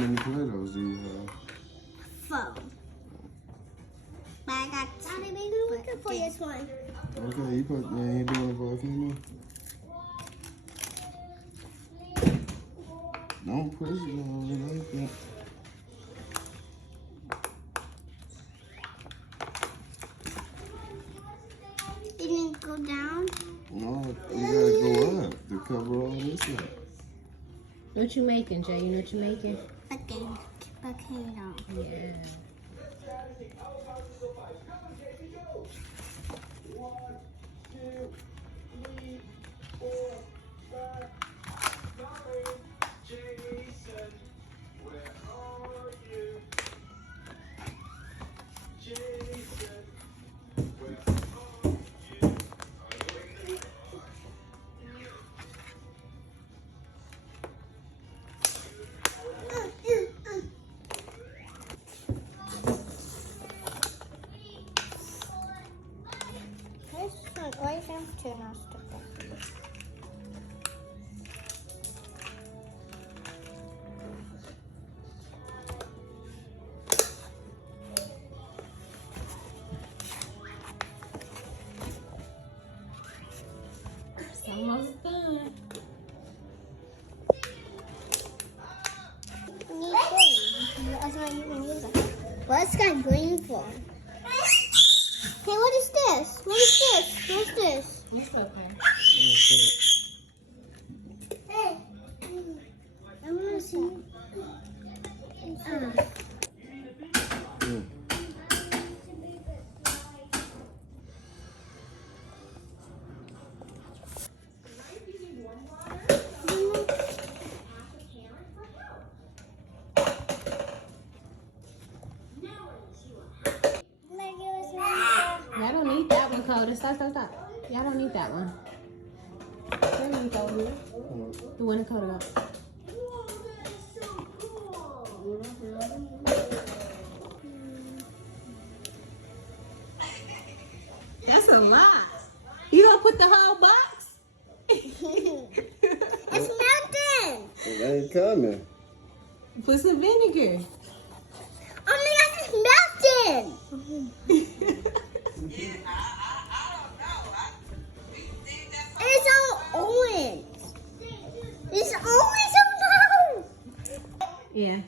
many Play-Dohs do you have? 4. But I got 2. Daddy, maybe we can play this one. Okay, you doing a volcano? Don't push it all like that. It didn't go down? No, you gotta go up to cover all this up. What you making, Jay? You know what you making? Volcano. Yeah. Why is it too nasty? It's almost done. What's that green for? Hey, what is this? What is this? What's this? What's up, man? Hey, I want to see. Y'all don't need that one, Cody. Stop. Y'all don't need that one. Where do you go here? The one that Cody got. That's a lot. You don't put the whole box? It's melting. It ain't coming. Put some vinegar. Oh my gosh, it's melting. It's all orange. It's orange. Oh no. Yeah.